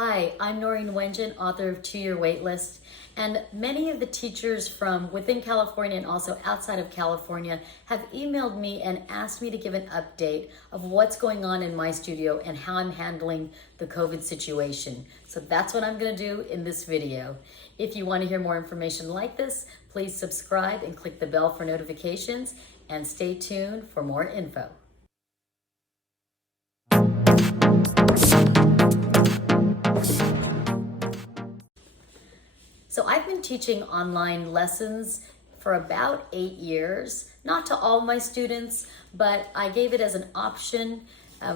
Hi, I'm Noreen Wenjen, author of 2-Year Waitlist, and many of the teachers from within California and also outside of California have emailed me and asked me to give an update of what's going on in my studio and how I'm handling the COVID situation. So that's what I'm going to do in this video. If you want to hear more information like this, please subscribe and click the bell for notifications and stay tuned for more info. So I've been teaching online lessons for about 8 years, not to all my students, but I gave it as an option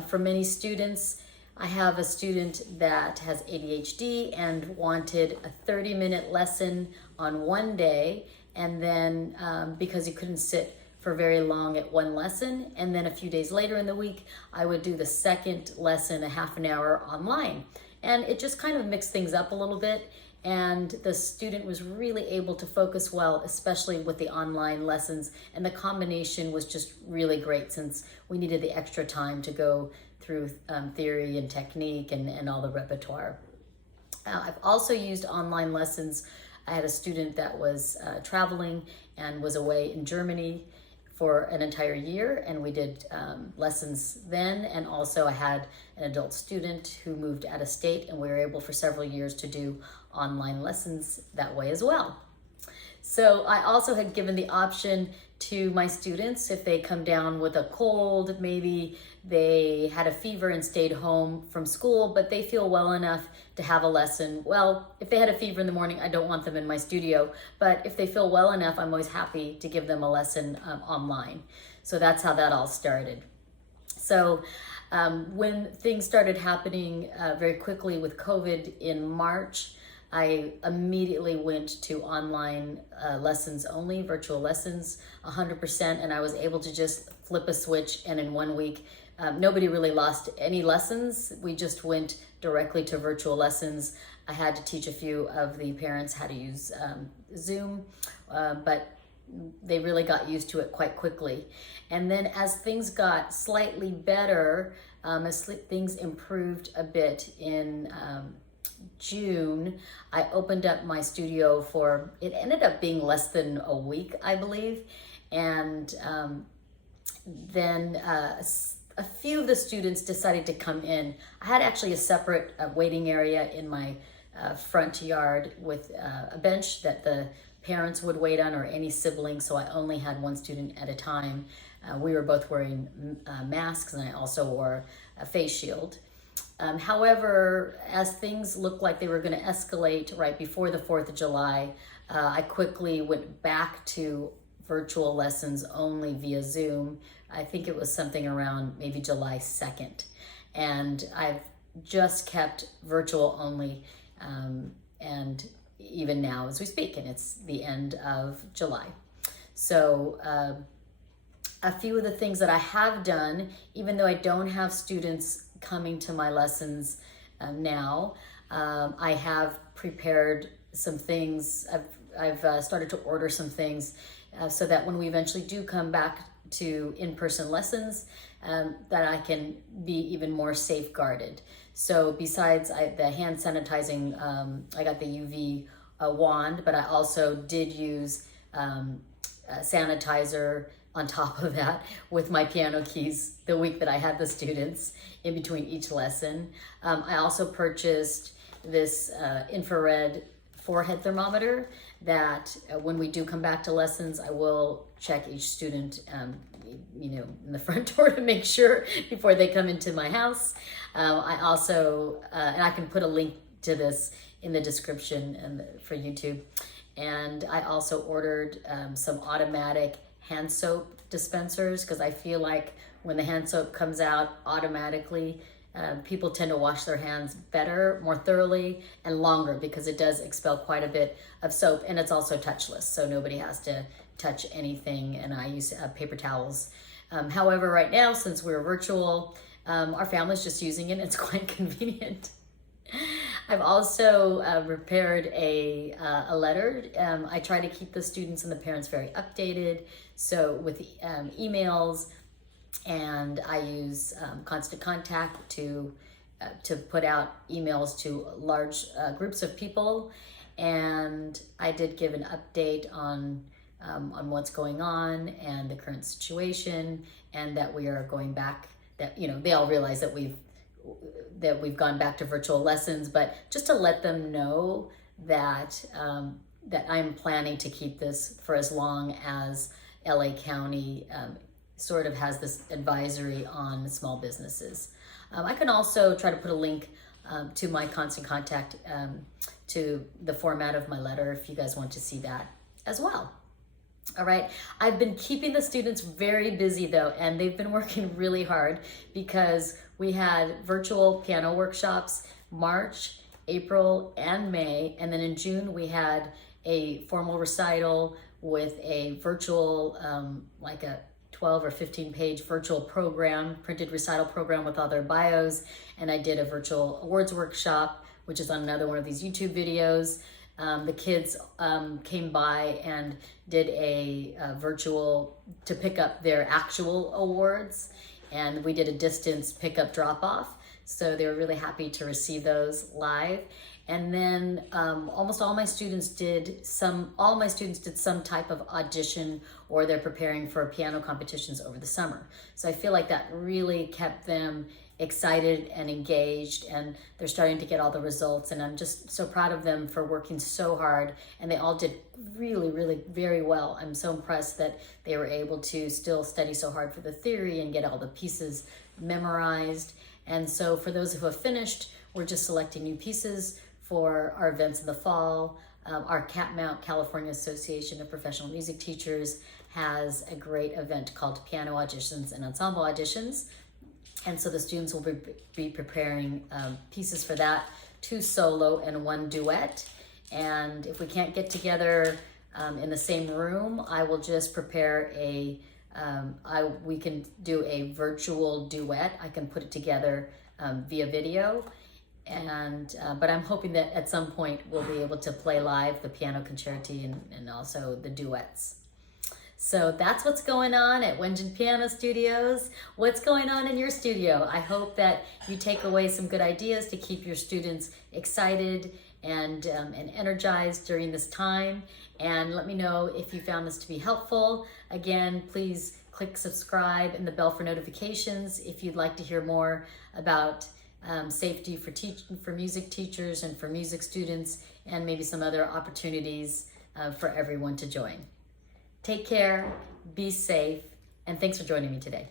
for many students. I have a student that has ADHD and wanted a 30-minute lesson on one day, and then because he couldn't sit for very long at one lesson, and then a few days later in the week, I would do the second lesson a half an hour online. And it just kind of mixed things up a little bit. And the student was really able to focus well, especially with the online lessons. And the combination was just really great since we needed the extra time to go through theory and technique and all the repertoire. I've also used online lessons. I had a student that was traveling and was away in Germany for an entire year, and we did lessons then. And also I had an adult student who moved out of state, and we were able for several years to do online lessons that way as well. So I also had given the option to my students, if they come down with a cold, maybe they had a fever and stayed home from school, but they feel well enough to have a lesson. Well, if they had a fever in the morning, I don't want them in my studio, but if they feel well enough, I'm always happy to give them a lesson online. So that's how that all started. So when things started happening very quickly with COVID in March, I immediately went to online lessons only, virtual lessons, 100%, and I was able to just flip a switch, and in 1 week, nobody really lost any lessons. We just went directly to virtual lessons. I had to teach a few of the parents how to use Zoom, but they really got used to it quite quickly. And then as things got slightly better, as things improved a bit in June, I opened up my studio for, it ended up being less than a week, I believe. And then a few of the students decided to come in. I had actually a separate waiting area in my front yard with a bench that the parents would wait on, or any siblings, so I only had one student at a time. We were both wearing masks, and I also wore a face shield. However, as things looked like they were going to escalate right before the 4th of July, I quickly went back to virtual lessons only via Zoom. I think it was something around maybe July 2nd. And I've just kept virtual only, and even now as we speak, and it's the end of July. So a few of the things that I have done, even though I don't have students coming to my lessons now, I have prepared some things. I've started to order some things so that when we eventually do come back to in-person lessons, that I can be even more safeguarded. So besides the hand sanitizing, I got the UV wand, but I also did use sanitizer on top of that with my piano keys the week that I had the students in between each lesson. I also purchased this infrared forehead thermometer that when we do come back to lessons, I will check each student in the front door to make sure before they come into my house. I also, and I can put a link to this in the description for YouTube. And I also ordered some automatic hand soap dispensers, because I feel like when the hand soap comes out automatically, people tend to wash their hands better, more thoroughly, and longer, because it does expel quite a bit of soap, and it's also touchless, so nobody has to touch anything, and I use paper towels. However, right now, since we're virtual, our family's just using it. It's quite convenient. I've also prepared a letter. I try to keep the students and the parents very updated. So with emails, and I use Constant Contact to to put out emails to large groups of people, and I did give an update on what's going on and the current situation, and that we are going back. That they all realize that we've gone back to virtual lessons, but just to let them know that that I'm planning to keep this for as long as LA County sort of has this advisory on small businesses. I can also try to put a link to my constant contact to the format of my letter if you guys want to see that as well. All right, I've been keeping the students very busy though, and they've been working really hard because we had virtual piano workshops March, April, and May, and then in June we had a formal recital with a virtual, like a 12 or 15 page virtual program, printed recital program with all their bios, and I did a virtual awards workshop, which is on another one of these YouTube videos. The kids came by and did a virtual to pick up their actual awards, and we did a distance pickup drop-off, so they were really happy to receive those live. And then almost all my students did some type of audition, or they're preparing for piano competitions over the summer. So I feel like that really kept them excited and engaged, and they're starting to get all the results, and I'm just so proud of them for working so hard, and they all did really, really very well. I'm so impressed that they were able to still study so hard for the theory and get all the pieces memorized. And so for those who have finished, we're just selecting new pieces for our events in the fall. Our Catmount California Association of Professional Music Teachers has a great event called Piano Auditions and Ensemble Auditions. And so the students will be preparing pieces for that, 2 solo and 1 duet. And if we can't get together in the same room, I will just prepare we can do a virtual duet. I can put it together via video. And but I'm hoping that at some point we'll be able to play live the piano concerti and also the duets. So that's what's going on at Wenjenpiano Studios. What's going on in your studio? I hope that you take away some good ideas to keep your students excited and energized during this time. And let me know if you found this to be helpful. Again, please click subscribe and the bell for notifications if you'd like to hear more about safety for music teachers and for music students, and maybe some other opportunities for everyone to join. Take care, be safe, and thanks for joining me today.